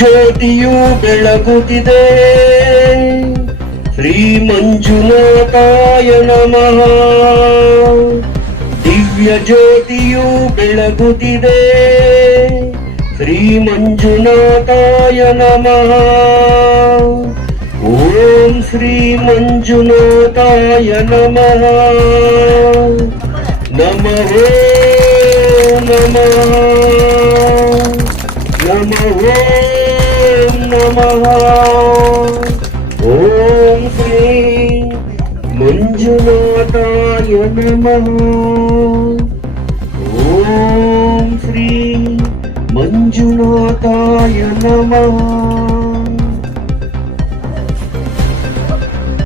ಜ್ಯೋತಿಯು ಬೆಳಗುತ್ತಿದೆ. ಶ್ರೀ ಮಂಜುನಾಥಾಯ ನಮಃ. ದಿವ್ಯ ಜ್ಯೋತಿಯು ಬೆಳಗುತ್ತಿದೆ. ಶ್ರೀ ಮಂಜುನಾಥಾಯ ನಮಃ. ಓಂ ಶ್ರೀ ಮಂಜುನಾಥಾಯ ನಮಃ. ನಮಃ ನಮಃ ನಮಃ ನಮಃ. ಓಂ ಶ್ರೀ ಮಂಜುನಾಥಾಯ ನಮಃ. ಓಂ ಶ್ರೀ ಮಂಜುನಾಥಾಯ ನಮಃ.